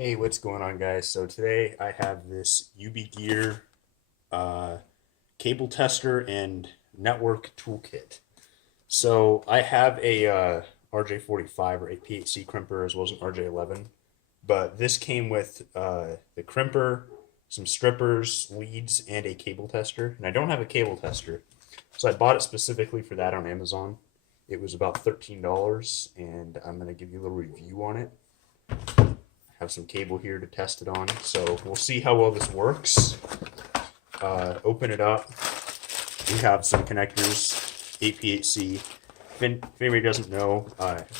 Hey, what's going on, guys? So today I have this UbiGear cable tester and network toolkit. So I have a RJ45 or 8PHC crimper as well as an RJ11, but this came with the crimper, some strippers, leads, and a cable tester. And I don't have a cable tester, so I bought it specifically for that on Amazon. It was about $13, and I'm gonna give you a little review on it. Have some cable here to test it on. So we'll see how well this works. Open it up. We have some connectors, 8PHC. If anybody doesn't know,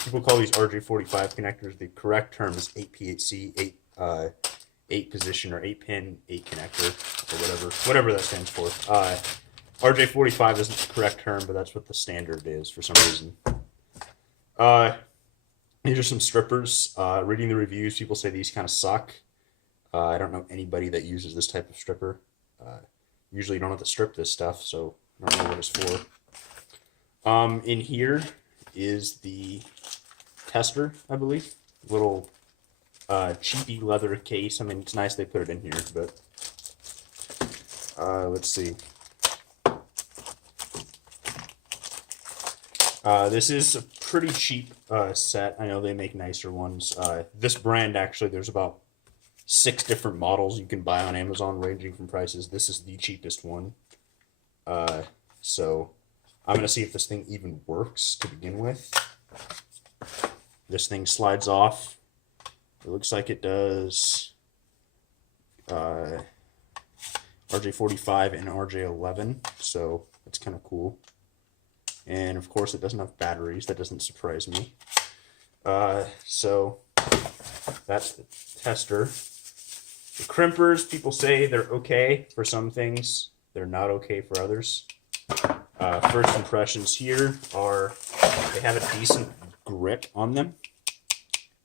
people call these Rj45 connectors. The correct term is 8PHC, 8 position or 8 pin, 8 connector, or whatever that stands for. RJ45 isn't the correct term, but that's what the standard is for some reason. These are some strippers. Reading the reviews, people say these kind of suck. I don't know anybody that uses this type of stripper. Usually you don't have to strip this stuff, so I don't know what it's for. In here is the tester, I believe. Little cheapy leather case. I mean, it's nice they put it in here, but let's see. This is a pretty cheap set. I know they make nicer ones. This brand, actually, there's about 6 different models you can buy on Amazon, ranging from prices. This is the cheapest one. So I'm going to see if this thing even works to begin with. This thing slides off. It looks like it does RJ45 and RJ11, so that's kind of cool. And of course it doesn't have batteries. That doesn't surprise me. So that's the tester. The crimpers, people say they're okay for some things. They're not okay for others. First impressions here are they have a decent grip on them.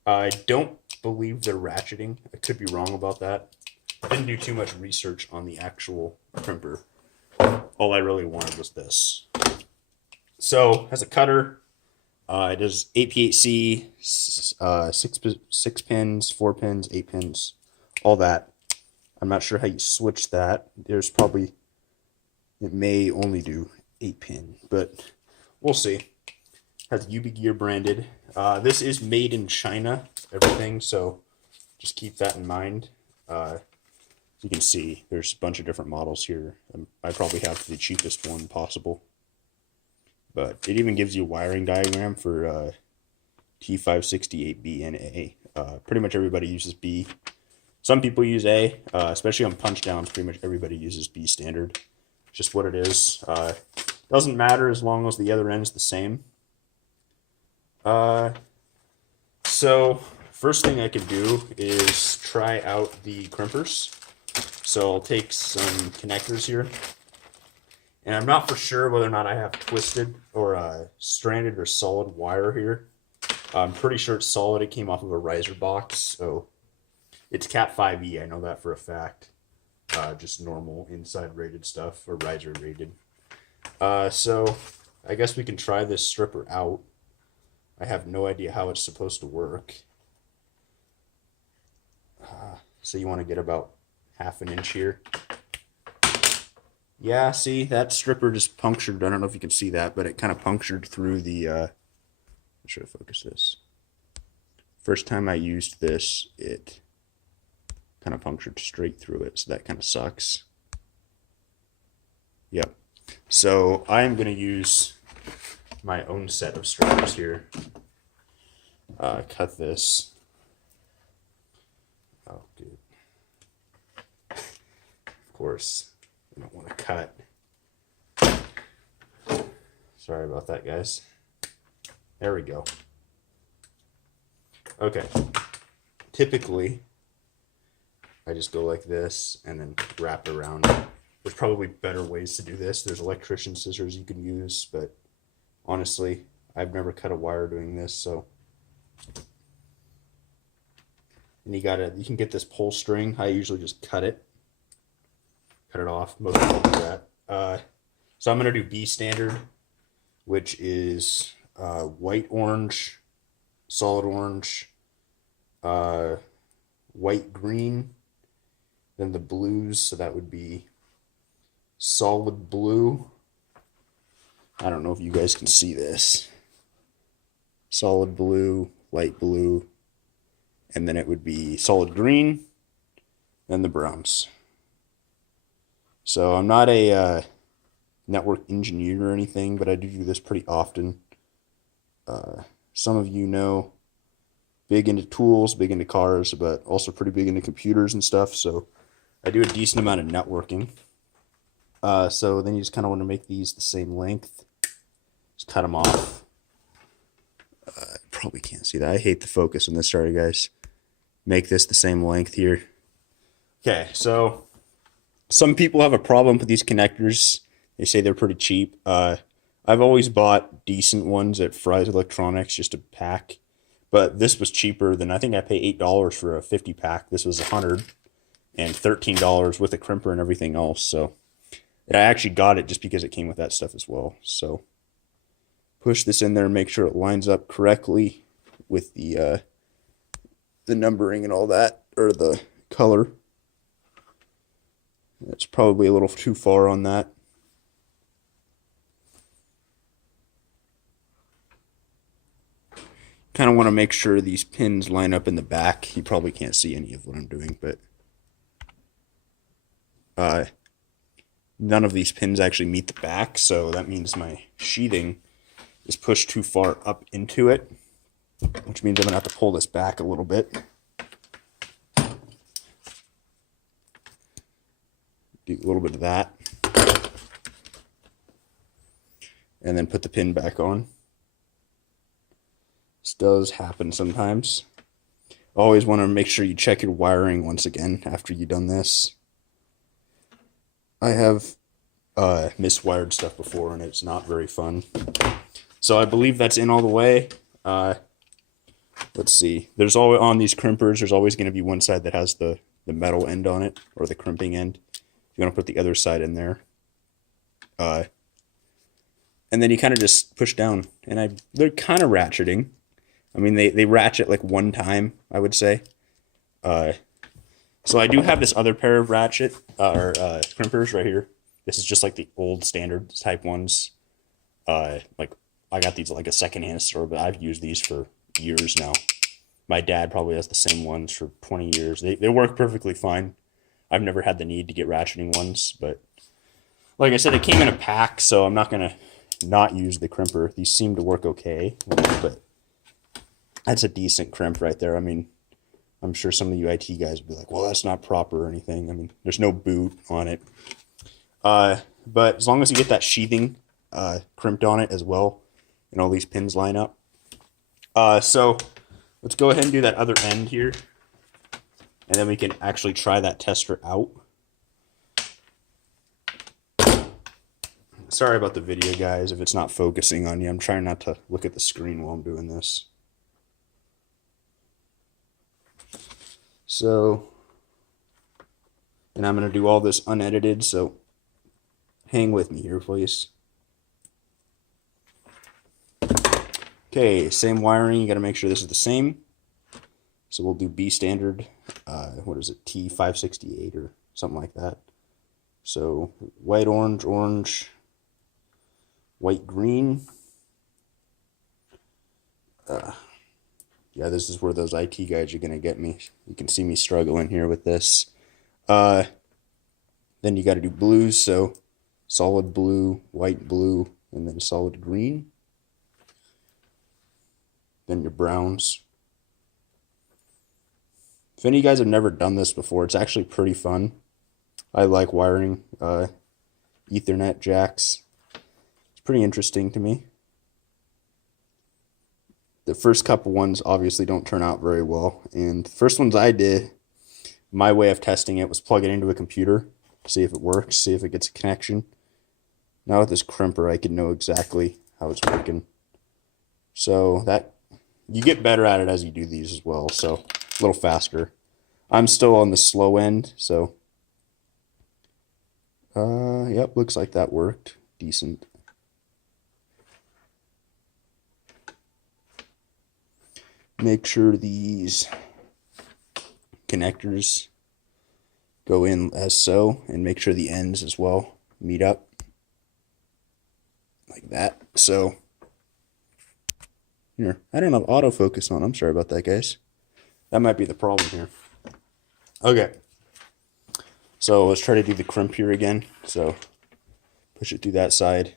I don't believe they're ratcheting. I could be wrong about that. I didn't do too much research on the actual crimper. All I really wanted was this. So, as a cutter, it does 8PHC, 6 pins, 4 pins, 8 pins, all that. I'm not sure how you switch that. It may only do 8 pin, but we'll see. Has UbiGear branded. This is made in China, everything, so just keep that in mind. You can see there's a bunch of different models here. I probably have the cheapest one possible. But it even gives you a wiring diagram for T568B and A. Pretty much everybody uses B. Some people use A, especially on punch downs. Pretty much everybody uses B standard. Just what it is. Doesn't matter as long as the other end is the same. So first thing I can do is try out the crimpers. So I'll take some connectors here. And I'm not for sure whether or not I have twisted or stranded or solid wire here. I'm pretty sure it's solid. It came off of a riser box, so it's Cat 5e. I know that for a fact. Just normal inside rated stuff, or riser rated. So I guess we can try this stripper out. I have no idea how it's supposed to work. So you want to get about ½ an inch here. Yeah, see, that stripper just punctured. I don't know if you can see that, but it kind of punctured through the, I'll try to focus this. First time I used this, it kind of punctured straight through it, so that kind of sucks. Yep. So I'm going to use my own set of strippers here. Cut this. Oh, good. Of course. I don't want to cut. Sorry about that, guys. There we go. Okay. Typically, I just go like this and then wrap it around. There's probably better ways to do this. There's electrician scissors you can use, but honestly, I've never cut a wire doing this, so. And you can get this pull string. I usually just cut it off. Most people do that. So I'm going to do B standard, which is white orange, solid orange, white, green. Then the blues, so that would be solid blue. I don't know if you guys can see this. Solid blue, light blue, and then it would be solid green, then the browns. So I'm not a network engineer or anything, but I do this pretty often. Some of you know, big into tools, big into cars, but also pretty big into computers and stuff, so I do a decent amount of networking. So then you just kind of want to make these the same length. Just cut them off. Probably can't see that. I hate the focus on this. Sorry, guys. Make this the same length here. Okay, so some people have a problem with these connectors. They say they're pretty cheap. I've always bought decent ones at Fry's Electronics, just a pack. But this was cheaper than, I think I paid $8 for a 50 pack. This was $100 and $13 with a crimper and everything else. So I actually got it just because it came with that stuff as well. So push this in there and make sure it lines up correctly with the numbering and all that, or the color. That's probably a little too far on that. Kind of want to make sure these pins line up in the back. You probably can't see any of what I'm doing, but none of these pins actually meet the back, so that means my sheathing is pushed too far up into it, which means I'm going to have to pull this back a little bit. Do a little bit of that. And then put the pin back on. This does happen sometimes. Always want to make sure you check your wiring once again after you've done this. I have miswired stuff before and it's not very fun. So I believe that's in all the way. Let's see. There's always, on these crimpers, there's always going to be one side that has the metal end on it, or the crimping end. You want to put the other side in there. And then you kind of just push down. And they're kind of ratcheting. I mean, they ratchet like one time, I would say. So I do have this other pair of crimpers right here. This is just like the old standard type ones. Like I got these at like a secondhand store, but I've used these for years now. My dad probably has the same ones for 20 years. They work perfectly fine. I've never had the need to get ratcheting ones, but like I said, it came in a pack, so I'm not going to not use the crimper. These seem to work okay, but that's a decent crimp right there. I mean, I'm sure some of you IT guys would be like, well, that's not proper or anything. I mean, there's no boot on it. But as long as you get that sheathing crimped on it as well, and all these pins line up. So let's go ahead and do that other end here. And then we can actually try that tester out. Sorry about the video, guys, if it's not focusing on you. I'm trying not to look at the screen while I'm doing this. So, and I'm going to do all this unedited, so hang with me here, please. Okay, same wiring. You got to make sure this is the same. So we'll do B standard, what is it, T568 or something like that. So white, orange, orange, white, green. Yeah, this is where those IT guys are going to get me. You can see me struggling here with this. Then you got to do blues, so solid blue, white blue, and then solid green. Then your browns. If any of you guys have never done this before, it's actually pretty fun. I like wiring Ethernet jacks. It's pretty interesting to me. The first couple ones obviously don't turn out very well. And the first ones I did, my way of testing it was plug it into a computer, see if it works, see if it gets a connection. Now with this crimper, I can know exactly how it's working. So that you get better at it as you do these as well, so a little faster. I'm still on the slow end, so yep, looks like that worked. Decent. Make sure these, connectors go in as so, and make sure the ends as well meet up like that. So here, I don't have autofocus on. I'm sorry about that, guys. That might be the problem here. Okay, so let's try to do the crimp here again. So push it through that side.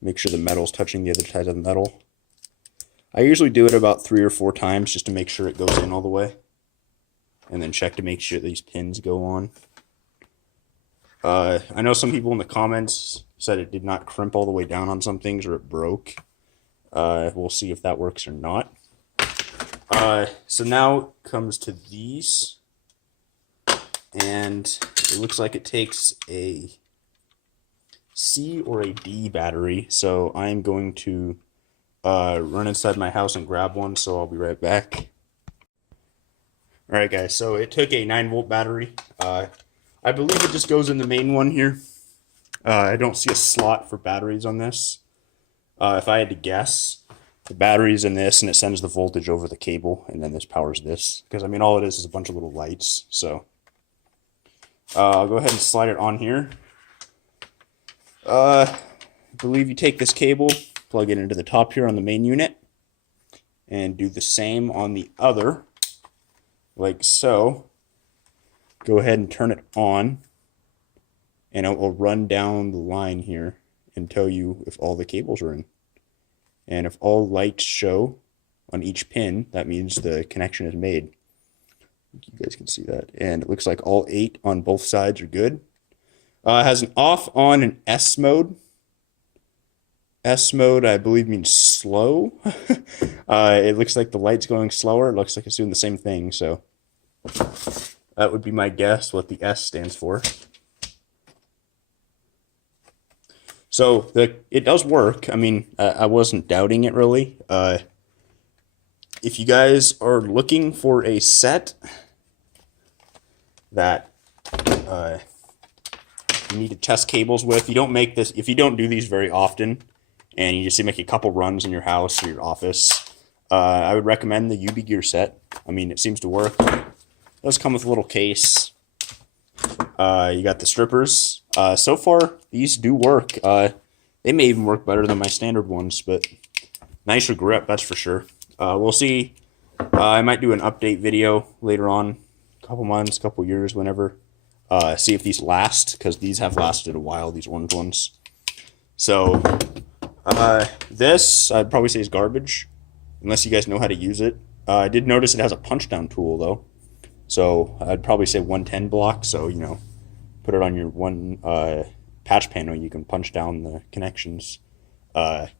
Make sure the metal's touching the other side of the metal. I usually do it about 3 or 4 times just to make sure it goes in all the way. And then check to make sure these pins go on. I know some people in the comments said it did not crimp all the way down on some things, or it broke. We'll see if that works or not. So now it comes to these. And it looks like it takes a C or a D battery. So I'm going to run inside my house and grab one, so I'll be right back. Alright guys, so it took a 9-volt battery. I believe it just goes in the main one here. I don't see a slot for batteries on this. If I had to guess, the battery's in this and it sends the voltage over the cable, and then this powers this. Because I mean, all it is a bunch of little lights. So I'll go ahead and slide it on here. I believe you take this cable, plug it into the top here on the main unit, and do the same on the other. Like so. Go ahead and turn it on, and it will run down the line here and tell you if all the cables are in. And if all lights show on each pin, that means the connection is made. You guys can see that. And it looks like all 8 on both sides are good. It has an off, on, and S mode. S mode, I believe, means slow. It looks like the light's going slower. It looks like it's doing the same thing, so that would be my guess what the S stands for. So it does work. I mean, I wasn't doubting it really. If you guys are looking for a set that you need to test cables with, you don't make this, if you don't do these very often and you just make a couple runs in your house or your office, I would recommend the UbiGear set. I mean, it seems to work. It does come with a little case. You got the strippers. So far, these do work. They may even work better than my standard ones, but nicer grip, that's for sure. We'll see. I might do an update video later on, a couple months, couple years, whenever. See if these last, because these have lasted a while, these orange ones. So, this, I'd probably say is garbage, unless you guys know how to use it. I did notice it has a punch-down tool, though. So I'd probably say 110 block. So, you know, put it on your one patch panel. You can punch down the connections. I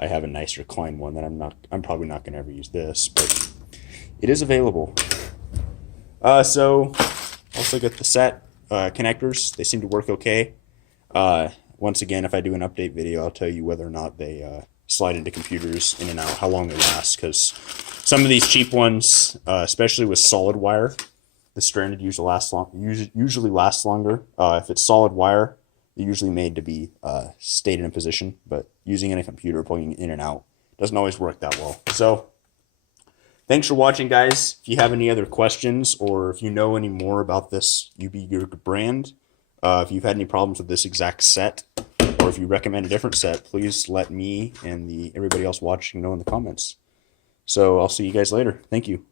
have a nicer Klein one that I'm probably not going to ever use this, but it is available. So also got the set connectors. They seem to work okay. Once again, if I do an update video, I'll tell you whether or not they slide into computers in and out, how long they last, because some of these cheap ones, especially with solid wire, the stranded usually lasts longer. If it's solid wire, they're usually made to be stayed in a position, but using in a computer, plugging it in and out, doesn't always work that well. So thanks for watching, guys. If you have any other questions, or if you know any more about this UbiGear brand, if you've had any problems with this exact set, or if you recommend a different set, please let me and everybody else watching know in the comments. So I'll see you guys later. Thank you.